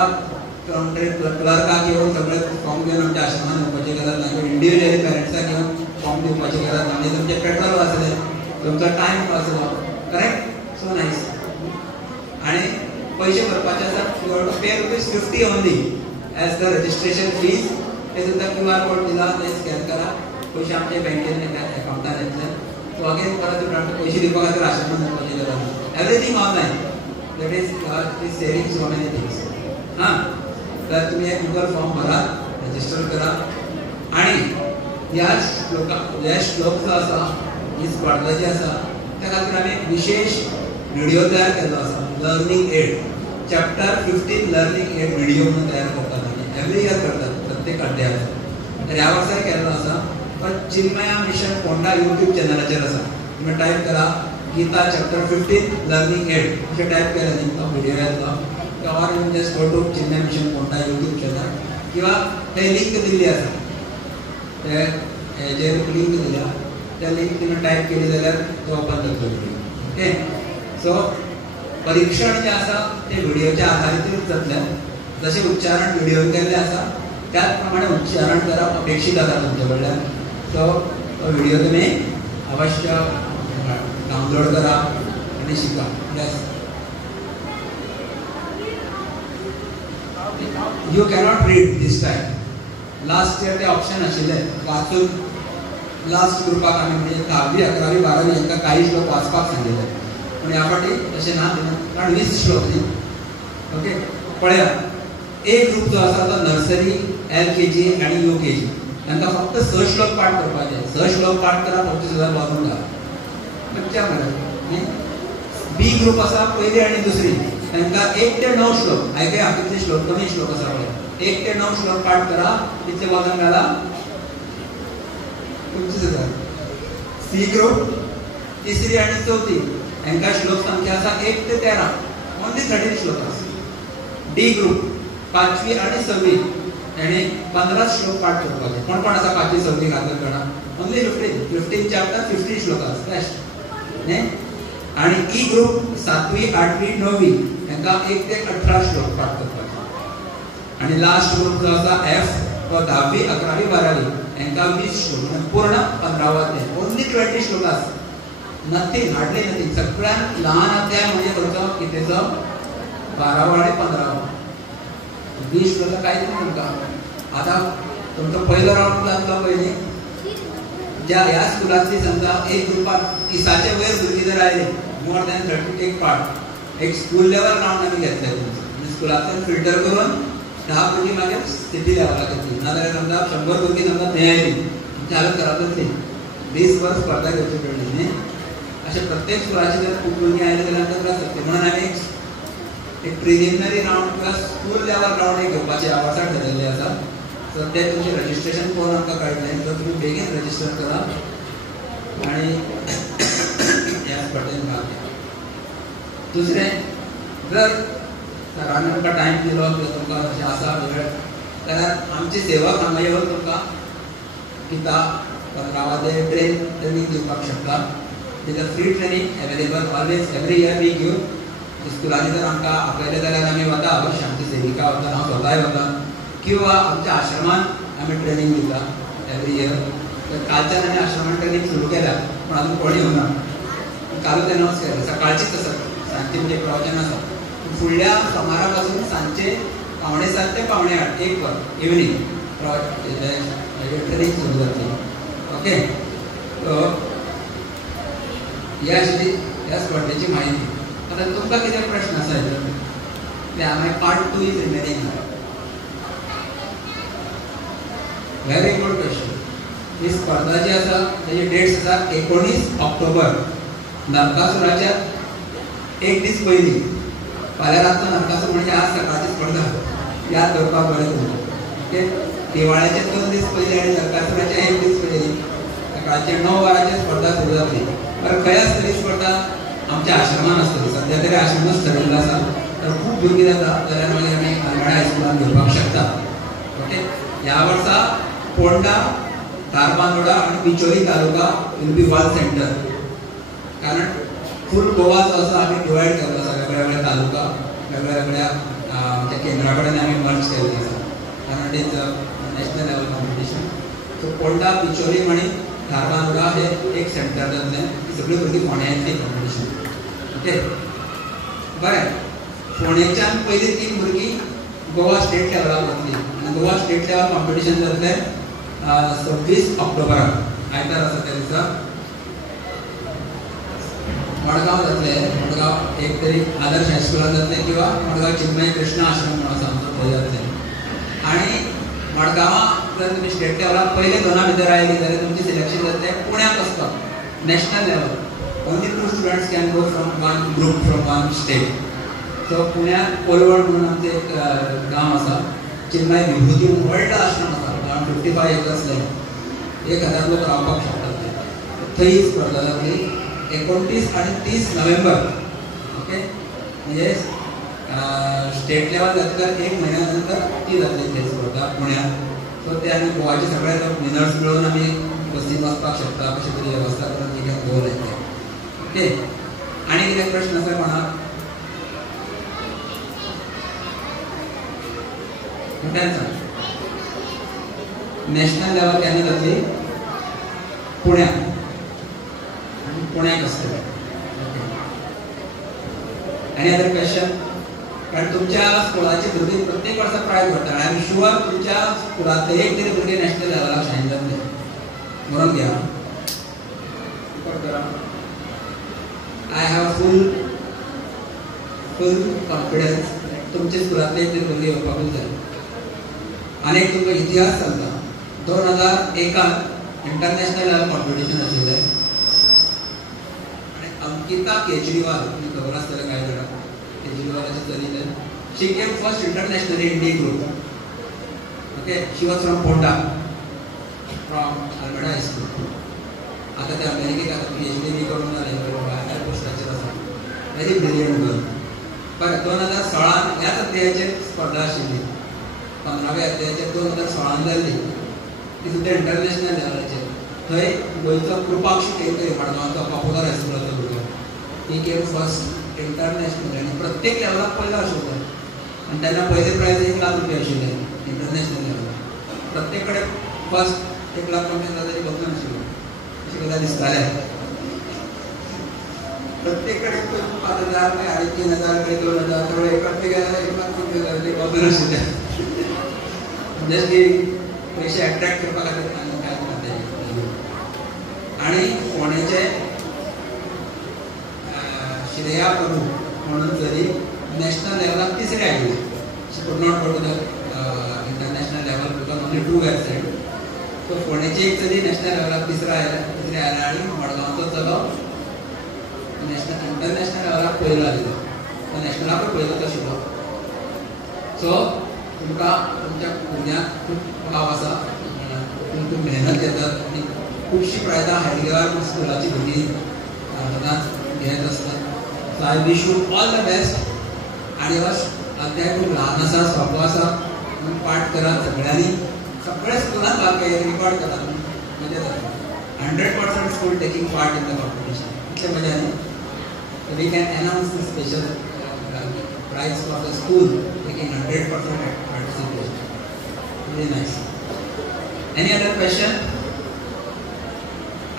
क्लर्काक येवन सगळे फॉर्म घेवन आमच्या आश्रमान येवपाची गरज ना. इंडिव्हिज्युअली पेरंट्साक येवन फॉर्म दिवपाची गरज ना. म्हणजे तुमचें पेट्रोल वाचलें, तुमचो टायम वाचलो. करेक्ट. So nice. आनी पैसे भरपाचे आसात. You have to pay ₹50 only as the registration fees. ते सुद्दां QR कोड दिला, ते स्कॅन करा, पैसे आमच्या बँकेन अकाउंटान येतले. सो अगेन परत पैसे दिवपा खातीर आश्रमान येवपाची गरज ना. Everything online. That is saving so many things. हां. तर तुम्ही एक गुगल फॉर्म भरा, रजिस्टर करा आणि ह्या श्लोक जो आसा, ही स्पर्धा जी आसा त्या खातीर आमी एक विशेष व्हिडिओ तयार केल्लो आसा. Learning aid chapter 15 learning aid video म्हणून तयार करतात. आमी एवरी इयर करतात प्रत्येक अध्यायाक. तर ह्या वर्सा केल्लो आसा. पण चिन्मया मिशन पोंडा यूट्यूब चॅनलाचेर आसा. तुम्ही टायप करा गीता चॅप्टर 15 लर्निंग एड अशें टायप केलें न्ही तो व्हिडिओ येतलो. और you just go to Chinmaya mission Ponda YouTube channel किंवा ते लिंक दिल्ली आसा. ते हेजेर लिंक दिल्या, त्या लिंक तुम्ही टायप केली जाल्यार तो ओपन जातलो व्हिडिओ. ओके. सो परीक्षण जे आसा ते व्हिडिओच्या आधारीतच जातलें. जशें उच्चारण व्हिडिओ केल्ले आसा त्याच प्रमाणे उच्चारण करप अपेक्षीत आसा तुमचे कडल्यान. सो तो व्हिडिओ तुम्ही अवश्य डावनलोड करा आणि शिका. Yes. You cannot read this time. Last year ते ऑप्शन आशिल्ले वाचून. लास्ट ग्रुपाक आमी म्हणजे 10वी 11वी 12वी हांकां काही श्लोक वाचपाक सांगिल्ले. पूण ह्या फाटी तशें ना. कारण 20 श्लोक न्ही. ओके. पळया. एक ग्रुप जो आसा तो नर्सरी, LKG आणि UKG तांकां फक्त 6 श्लोक पाठ करपाचे. 6 श्लोक पाठ करा, 25,000 वाजून घाला. कच्च्या मरे. बी ग्रुप आसा पयली आणि दुसरी, तांकां 1 ते 9 श्लोक. आयकया कितले श्लोक, कमी श्लोक आसा पळय. 1 ते 9 श्लोक पाठ करा, तितले वाजून घाला, 25,000. सी ग्रुप तिसरी आणि चौथी हांकां श्लोक संख्या आसा 1 ते 13, ओनली 13 श्लोक आसा. डी ग्रुप 5वी आणि 6वी ताणी 15 श्लोक पाठ करपाचे. कोण कोण आसा 5वी 6वी घातक जाणा? ओन्ली 15 चॅप्टर 50 श्लोकास बेस्ट न्ही. आणि ई ग्रुप 7वी 8वी 9वी हांकां 1 ते 18 श्लोक पाठ करपाचे. आणि लास्ट ग्रुप जो आसा एफ तो 10वी 11वी 12वी हांकां 20 श्लोक म्हणजे पूर्ण 15 अध्याय. Only 20 shlokas. Nothing, hardly nothing. सगळ्यात लहान अध्याय म्हणजे खंयचो कितेचो? 12वा आणि 15वा. 20 श्लोक कांयच ना तुमकां. आतां तुमचो पयलो रावंड जातलो पयलीं ज्या ह्या स्कुलांतली समजा एक ग्रुपाक 30चे वयर भुरगीं जर आयले मोर दॅन 30 एक पार्ट एक स्कूल लेवल रावंड आमी घेतले. म्हणजे स्कुलांतल्यान फिल्टर करून 10 भुरगीं मागीर सिटी लेवलाक येतली. नाजाल्यार समजा 100 भुरगीं समजा थंय आयली चालू करप जातली. 20 वर्स स्पर्धा घेवची पडली न्ही. अशें प्रत्येक स्कुलाची जर खूब भुरगीं आयले जाल्यार आमकां त्रास जातले. म्हणून आमी एक प्रिलिमिनरी रावंड किंवा स्कूल लेवल रावंड एक घेवपाचें ह्या वर्सा ठरयल्लें आसा. सो ते तुमचें रजिस्ट्रेशन करून आमकां कळटलें. सो तुमी बेगीन रजिस्टर करा आनी ह्या स्पर्धेंत भाग घेया. दुसरें, जर सरान आमकां टायम दिलो तुमकां अशें आसा वेळ जाल्यार आमचे सेवक हांगा येवन तुमकां किताब 15 डे ट्रेनिंग दिवपाक शकता. Is a free training available always every year we give. स्कुलांनी जर आमकां आपयलें जाल्यार आमी वता. अवश्य आमची सेविका वता, हांव स्वताय वता. किंवा आमच्या आश्रमांत आमी ट्रेनिंग दिता एवरी इयर. तर कालच्यान आमी आश्रमांत ट्रेनिंग सुरू केल्या पूण आजून कोणी येवना. कालूच अनावन्स केलें. सकाळचीच आसा, सांजची म्हणजे प्रवचन आसा. फुडल्या सोमारा पासून सांजचे 7:45 ते 8:45 एक वर इवनिंग ट्रेनिंग सुरू जातली. ओके. ही आशिल्ली ह्या स्पर्धेची म्हायती. आता तुमकां कितें प्रश्न आसा ते हांवें part 2 is remaining. Very good question. ही स्पर्धा जी आसा ताची डेट्स आसा 19 ऑक्टोबर. नरकासुराच्या एक दीस पयलीं. फाल्यां रातचो नरकासूर म्हणजे आज सकाळची स्पर्धा याद दवरपाक बरें तुमकां. ओके. दिवाळ्याचे 2 दीस पयलीं आनी नरकासुराचे 1 दीस पयलीं सकाळचे 9 वरांचेर स्पर्धा सुरू जातली. बरं, खंय आसतली स्पर्धा? आमच्या आश्रमान आसतली. सद्या तरी आश्रमच ठरयल्लो आसा. तर खूब भुरगीं जाता जाल्यार मागीर आमी आलवाडा हायस्कुलान घेवपाक शकता. ओके. ह्या वर्सा पोंडा, धारबांदोडा आणि बिचोली तालुका विल बी वन सेंटर. कारण फूल गोवा जो आसा आमी डिवायड केल्लो आसा. वेगळ्या वेगळ्या तालुका वेगळ्या वेगळ्या आमच्या केंद्रा कडेन आमी मर्ज केल्ली आसा. कारण it is national level competition. So Ponda, Bicholim आनी धारबांदोडा हे एक सेंटर जातलें. ही सगळीं भुरगीं फोंड्या येतली कॉम्पिटिशन. ओके. बरें. फोंडेच्यान पयलीं 3 भुरगीं गोवा स्टेट लेवलाक वतली. आनी गोवा स्टेट लेवल कॉम्पिटिशन जातलें 26 ऑक्टोबराक आयतार आसा त्या दिसा. मडगांव जातले. मडगांव एक तरी आदर्श हायस्कुलान जातले किंवा मडगांव चिन्मय कृष्ण आश्रम म्हणून आसा आमचो थंय जातले. आनी मडगांवा जर तुमी स्टेट लेवलाक पयले 2 भितर आयली जाल्यार तुमचें सिलेक्शन जातलें पुण्याक वचपाक national level. Only 2 students can go from one group from one state. So पुण्याक कोलवड म्हणून आमचें एक गांव आसा. चिन्मय विभूती व्हडलो आश्रम आसा. 55 एकर्स लँड. 1000 लोक रावपाक शकतात. थंय ही स्पर्धा जातली 29 आणि 30 नोव्हेंबर. ओके. म्हणजे स्टेट लेवल जातकर 1 महिन्या नंतर ती जातली थंय स्पर्धा पुण्याक. सो ते आमी गोवाचे सगळे विनर्स मेळून आमी बसीन वचपाक शकता. अशी तरी वेवस्था करून ती घेवन दवरले. ओके. आनी कितें प्रश्न आसा कोणाक? नॅशनल लेवल केन्ना जातली? पुण्याक. आनी पुण्याक आसतली. Any other question? कारण तुमच्या स्कुलाची भुरगीं प्रत्येक वर्सा प्रायज भरता. आय एम शुअर तुमच्या स्कुलांतले एक तरी भुरगे नॅशनल लेवलाक शायन जातले. बरोवन घ्या. आय हॅव फूल कॉन्फिडन्स तुमच्या स्कुलांतले एक तरी भुरगे येवपाकूच जाय. आनी तुमकां इतिहास सांगता. 2001 इंटरनॅशनल लेवल कॉम्पिटिशन आशिल्लें. आनी अंकिता केजरीवाल तुमी खबर आसतलें कांय जाणांक. केजरीवालाची चली तें. She came first internationally in the group. Okay. She was from Ponda from Almeida high school. आतां ते अमेरिकेक आतां PhD बी करून जालें. हायर पोस्टाचेर आसा. Very brilliant girl. बरें. 2016 ह्याच अध्यायाचेर स्पर्धा आशिल्ली. 15व्या अध्यायाचेर 2016 जाल्ली ती सुद्दां इंटरनॅशनल लेवलाचेर. थंय गोंयचो कृपाक्ष केंद्र मडगांवचो पॉप्युलर हायस्कुलाचो भुरगो ही केम फर्स्ट इंटरनॅशनल आनी प्रत्येक लेवलाक पयलो आशिल्लो आनी तेन्ना पयलें प्रायज 1 लाख रुपया आशिल्लें इंटरनॅशनल लेवलाक. प्रत्येक कडेन फर्स्ट 1 लाख रुपया जाल्यार बघून नाशिल्लो अशें गजाल दिसतालें. प्रत्येक कडेन 5,000 काही 3,000 काही 2,000 थोडे प्रत्येक 1 लाख रुपया जाल्यार बघून आशिल्लें. जस्ट की पैसे अट्रॅक्ट करपा खातीर आनी कांय ना. आनी फोंडेचे श्रेया प्रभू म्हणून तरी नॅशनल लेवलाक तिसरे आयिल्ले. She could not go to the international level because only 2 were sent. So फोंडेची एक चली नॅशनल लेवलाक तिसरे आयला आनी मडगांवचो चलो इंटरनॅशनल लेवलाक पयलो आयिल्लो. तो नॅशनलाकूय पयलोच आशिल्लो. सो तुमकां तुमच्या भुरग्यांक खूब वाव आसा. खूब मेहनत घेतात आनी खुबशीं प्रायजां हायदराबाद स्कुलाची भुरगीं सदांच घेत आसतात. So I wish you all the best. आनी हो अध्याय खूब ल्हान आसा, सोंपो आसा म्हणून पाठ करात सगळ्यांनी. सगळे स्कुलान भाग रिकॉर्ड करात. मजा जाता. 100% school taking part in the competition. इतलें मजा न्ही. We can announce the special prize for the school taking 100% participation. Very nice. Any other question?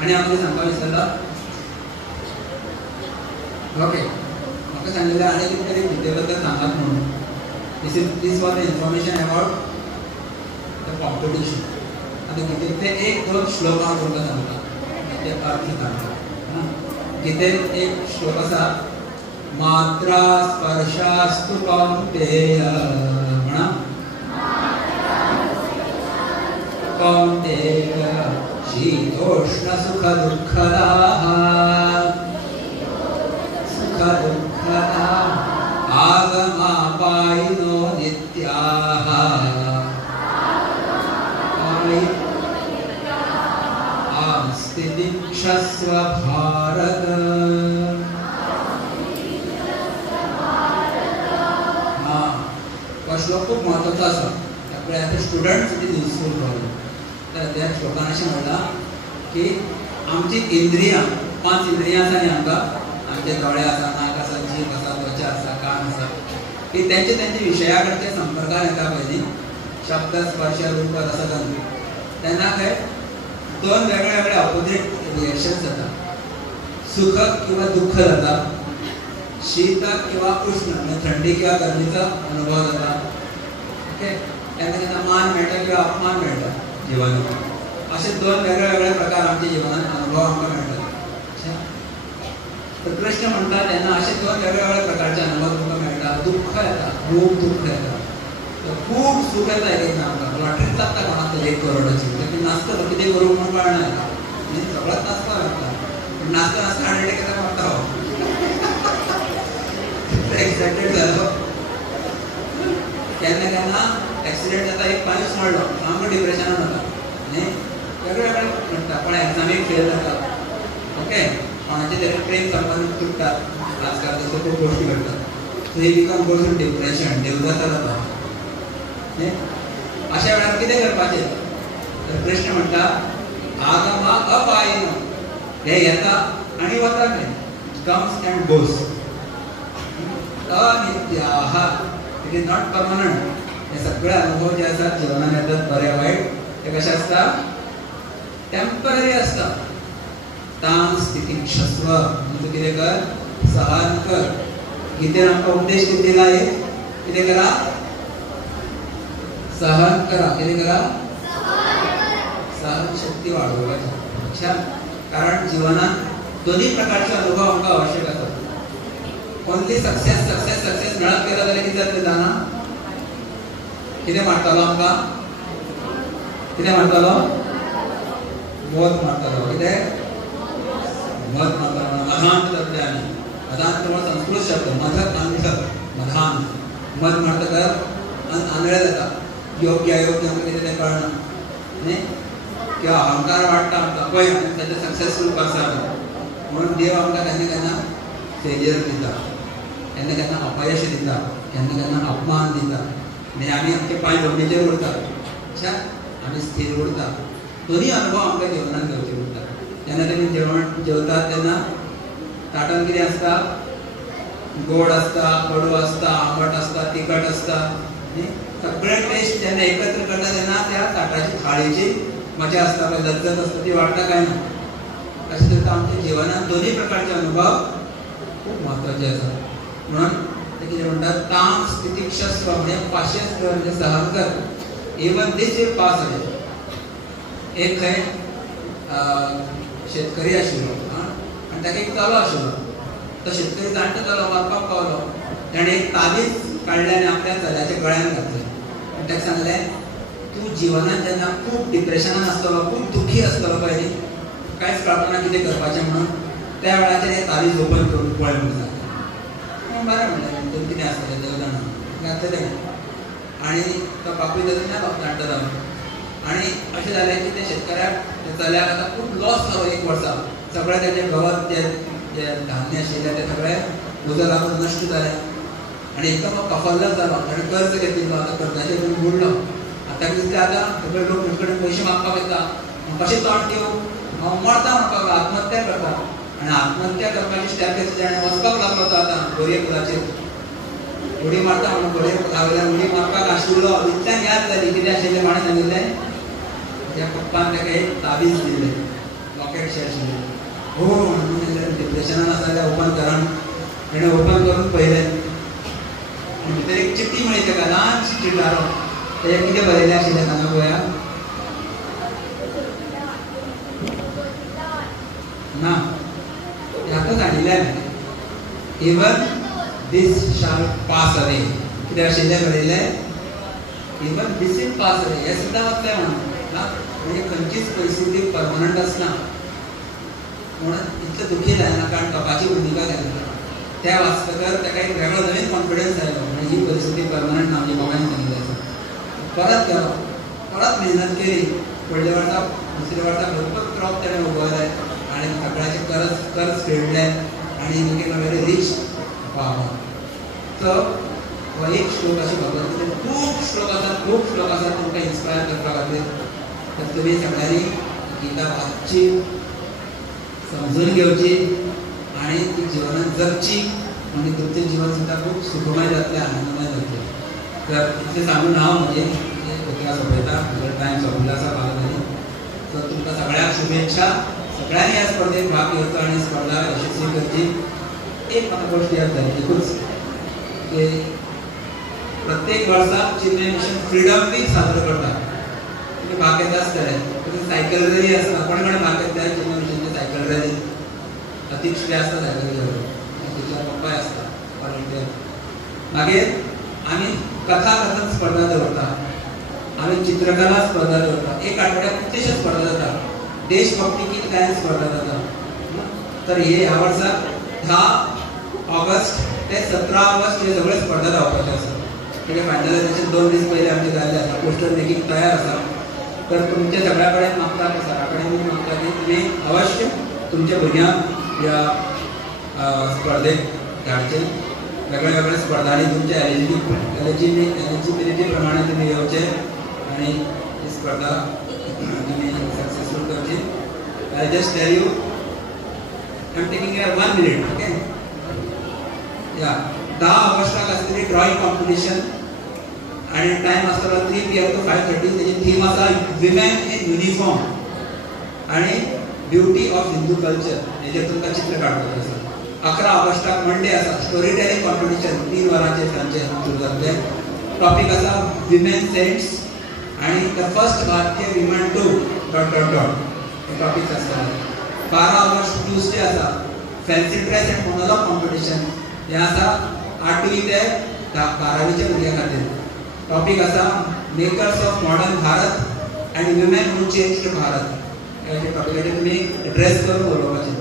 आणि आम्हाला सांगपा विसरला. ओके म्हाका सांगिल्लें आनी कितें तरी भिते बद्दल सांगात म्हणून. This was the information about the competition. आतां गितेंतले 1-2 श्लोक हांव तुमकां सांगता. ते अर्थ सांगता. गितेंत एक श्लोक आसा मात्रा स्पर्शास्तु कौन्तेय म्हणा. कौन्तेय शीतोष्ण सुख दुःखदाः सुख दुःखदा आगमापायिनो नित्याः आस्तिदिक्षस्व भारत. श्लोक खूप महत्वाचा आसा. त्यामुळे आता students it is useful for you. तर त्या श्लोकान अशें म्हणलां की आमची इंद्रियां 5 इंद्रियां आसा न्ही आमकां. आमचे दोळे आसा, नाक आसा, जीभ आसा, त्वचा आसा, कान आसा. की त्यांचे विशया कडचे संपर्कान येता पळय न्ही. शब्द स्पर्श रूप रसगंध. तेन्ना खंय 2 वेगळे ऑपोजीट रिएक्शन्स जाता. सुख किंवा दुःख जाता. शीत किंवा उष्ण म्हणजे थंडी किंवा गरमीचा अनुभव जाता. ओके. केन्ना मान मेळटा किंवा अपमान मेळटा जिवनात. असे 2 वेगळे प्रकार आमच्या जिवनात अनुभव आमकां मेळटा. तर कृष्ण म्हणटा तेन्ना असे 2 वेगळे प्रकारचे अनुभव तुमकां मेळटा. दुःख येता, खूब दुःख येता. खूब सुख येता. एक आमकां लॉटरीत लागता कोणाक तरी 1 करोडाची. लेकिन नासता तो कितें करूं म्हणून कळना. सगळ्यात नाचता लागता. पूण नाचता नाचता हार्ट अटॅक येता म्हणटा हो. एक्सायटेड जालो. केन्ना एक्सिडेंट जाता. एक पांयच मोडलो सामको डिप्रेशनान जाता न्ही. वेगळे म्हणटा. कोण एग्जामीक फेल जाता. ओके. कोणाचे तरी प्रेम संबंध तुटतात. आजकाल तसो खूब गोश्टी घडटात. So he become goes in depression. Devdatta जाता न्ही. अशा वेळार कितें करपाचें. तर कृष्ण म्हणटा आगमा अपायिनो. हे येता आनी वता खंय. Comes and goes. अनित्याः. It is not permanent. हे सगळे अनुभव जे आसात जीवनात येतात बरे वाईट ते कसे असतात. टेम्पररी असतात. तां स्थितिक्षस्व. म्हणजे कितें कर सहन कर. गीतेन आमकां उपदेश कितें दिला एक कितें करा सहन करा. कितें करा सहन शक्ती वाढोवपाची. अच्छा. कारण जीवनात दोन्ही प्रकारचे अनुभव आमकां आवश्यक आसतात. ओनली सक्सेस मेळत गेलो जाल्यार कितें जातलें जाणा. कितें मारतालो आमकां. कितें मारतालो. मत मारतालो. कितें मत मारतालो. मधांत जातले आमी. मधांत म्हळ्यार संस्कृत शब्द. मधत मधांत. मत मारतकर आंधळे जाता. योग्य अयोग्य आमकां कितें तें कळना न्ही. किंवा अहंकार वाडटा आमकां. पळय आमी तेजे सक्सेसफूल पर्सन म्हणून देव आमकां केन्ना फेलियर दिता. केन्ना अपयश दिता. केन्ना अपमान दिता. म्हणजे आम्ही आमचे पांय जमनीचेर उरता अच्छा आम्ही स्थिर उरता दोन्ही अनुभव आमच्या जीवनात घेवचे उरता जेन्ना तुमी जेवण जेवतात तेन्ना ताटान कितें आसता गोड आसता कडू आसता आंबट आसता तिखट आसता सगळे टेस्ट जेन्ना एकत्र करता तेन्ना त्या ताटाची थाळीची मजा आसता पळय लज्जत आसता ती वाडटा काय ना तशें तरेन आमच्या जिवनात दोन्ही प्रकारचे अनुभव खूप महत्वाचे आसात म्हणून ते कितें म्हणटात ताम स्थितिक्षा म्हणजे पाशेंस कर म्हणजे सहन कर even these will pass away एक खंय शेतकरी आशिल्लो आनी ताका एक चलो आशिल्लो तो शेतकरी जाणटो जालो मरपाक पावलो ताणें एक ताबीज काडलें आनी आपल्या चल्याच्या गळ्यान घातलें आनी ताका सांगलें तूं जिवनांत जेन्ना खूब डिप्रेशनान आसतलो खूब दुखी आसतलो पळय न्ही कांयच कळपाना कितें करपाचें म्हणून त्या वेळाचेर हें ताबीज ओपन करून पळय म्हणून सांगलें बरें म्हणलें तर कितें आसतलें देव जाणा घातलें ताणें आनी तो बापूय तातूंत जालो जाणटो जालो आनी अशें जालें की त्या शेतकाऱ्याक त्या चल्याक आतां खूब लॉस जालो एक वर्सा सगळें तेजें गवत जें धान्य आशिल्लें तें सगळें उजो लागून नश्ट जालें आनी एकदम कफल्लो जालो आनी कर्ज घेतिल्लो आतां कर्जाचेर घेवन बुडलो आतां कितें दिसता आतां सगळे लोक म्हजे कडेन पयशे मागपाक येता कशें तोंड दिवं हांव मरता म्हाका आत्महत्या करता आनी आत्महत्या करपाची स्टेप घेतली आनी वचपाक लागलो तो आतां गोरये पुलाचेर उडी मारता म्हणून गोरये पुलावयल्यान उडी मारपाक आशिल्लो इतल्यान याद जाली कितें आशिल्लें कोणें सांगिल्लें त्या पप्पान ताका एक ताबीज दिल्लें लॉकेट शें आशिल्लें हो म्हणून डिप्रेशनान आसा जाल्यार ओपन करा ताणें ओपन करून पळयलें आनी भितर एक चिट्टी मेळ्ळी ताका ल्हानशी चिटारो तेजेर कितें बरयलें आशिल्लें सांगा पळोवया ना हाका सांगिल्लें इवन दीस शाल पास अवे कितें आशिल्लें बरयलें even these will pass away हें सुद्दां वतलें म्हणून म्हणजे खंयचीच परिस्थिती परमनंट आसना म्हणून इतलें दुखी जायना कारण कपाची भुमिका घालता त्या वाचतकर ताका एक वेगळो नवीन कॉन्फिडन्स आयलो म्हणजे ही परिस्थिती परमनंट ना म्हणजे मोबायलान सांगिल्लें आसा परत गेलो परत मेहनत केली फुडल्या वर्सा दुसऱ्या वर्सा भरपूर क्रॉप ताणें उगवले आनी सगळ्याचे कर्ज फेडले आनी became a very rich farmer so हो एक श्लोक अशी भगवद्गीतेन खूब श्लोक आसात तुमकां इन्स्पायर करपा खातीर तर तुमी सगळ्यांनी गीता वाचची समजून घेवची आनी ती जिवनांत जगची म्हणजे तुमचें जिवन सुद्दां खूब सुखमय जातलें आनंदमय जातलें तर इतलें सांगून हांव म्हजें कथा सोंपयता म्हजो टायम सोंपलो आसा बालमनी सो तुमकां सगळ्यांक शुभेच्छा सगळ्यांनी ह्या स्पर्धेक भाग घेवचो आनी स्पर्धा यशस्वी करची एक म्हाका गोश्ट याद जाली एकूच की प्रत्येक वर्सा चिन्मय मिशन फ्रीडम वीक साजरो करता तुमी भाग घेता आसतले सायकल रॅली आसता कोणे कोणे भाग घेतला चिन्मय मिशनची सायकल रॅली अतिश्री आसता सायकल रॅली तिच्या पप्पाय आसता वॉलंटियर मागीर आमी कथा कथन स्पर्धा दवरता आमी चित्रकला स्पर्धा दवरता एक आठवड्याक कितलेशे स्पर्धा जाता देशभक्ती गीत गायन स्पर्धा जाता तर हे ह्या वर्सा 10 ऑगस्ट ते 17 ऑगस्ट हे सगळे स्पर्धा जावपाचे आसा म्हणजे फायनलायझेशन 2 दीस पयलीं आमचे जाल्लें आसा पोस्टर मेकींग तयार आसा तर तुमचे सगळ्या कडेन मागता की सरा कडेन मी मागता की तुमी अवश्य तुमच्या भुरग्यांक ह्या स्पर्धेक धाडचे वेगळ्या वेगळ्या स्पर्धांनी तुमच्या एलिजिबिलिटी प्रमाणे तुमी येवचे आनी ही स्पर्धा तुमी सक्सेसफूल करची I just tell you I am taking your 1 minute okay या 10 ऑगस्टाक आसतली ड्रॉइंग कॉम्पिटिशन आणि टाइम आसतलो 3 PM to 5:30 तेजी थीम आसा विमेन इन युनिफॉर्म आणि ब्युटी ऑफ हिंदू कल्चर हेजेर तुमकां चित्र काडपाचें आसा 11 ऑगस्टाक मंडे आसा स्टोरी टेलिंग कॉम्पिटिशन 3 वरांचेर सांजे सुरू जातलें टॉपिक आसा विमेन सेंट्स आणि द फर्स्ट भारतीय विमन टू ... हे टॉपिक्स आसतले 12 ऑगस्ट ट्यूसडे आसा fancy dress end monologue competition हे आसा 8वी ते 12वीच्या भुरग्यां खातीर टॉपिक आसा makers of modern Bharat and women who changed Bharat ह्या टॉपिकाचेर तुमी ड्रेस करून उलोवपाचें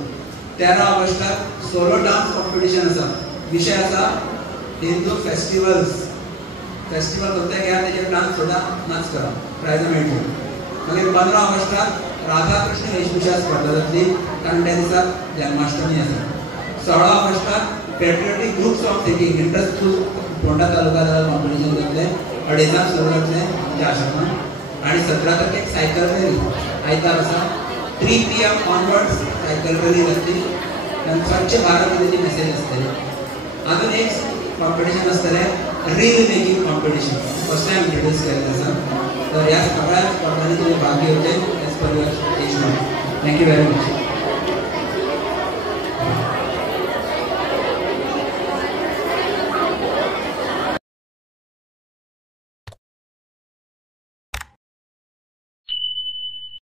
13 ऑगस्टाक सोलो डान्स कॉम्पिटिशन आसा विशय आसा हिंदू फेस्टिवल कोणत्या घ्या तेजेर डान्स सुद्दां नाच करा प्रायजां मेळटली मागीर 15 ऑगस्टाक राधा कृष्ण वेशभूषा स्पर्धा जातली कारण त्या दिसाक जन्माष्टमी आसा 16 ऑगस्टाक patriotic groups of singing interschool Ponda taluka competition जातलें 2:30 सुरू जातले आमच्या आश्रमात आणि 17 तारखेक सायकल रॅली आयतार आसा 3 PM ऑनवर्ड्स सायकल रॅली जातली आणि स्वच्छ भारत ही मेसेज आसतली. अजून एक कॉम्पिटिशन आसतलें reel making competition first time introduce केलें आसा. तर ह्या सगळ्या स्पर्धांनी तुम्ही भाग घेवचे as per your age. Thank you very much.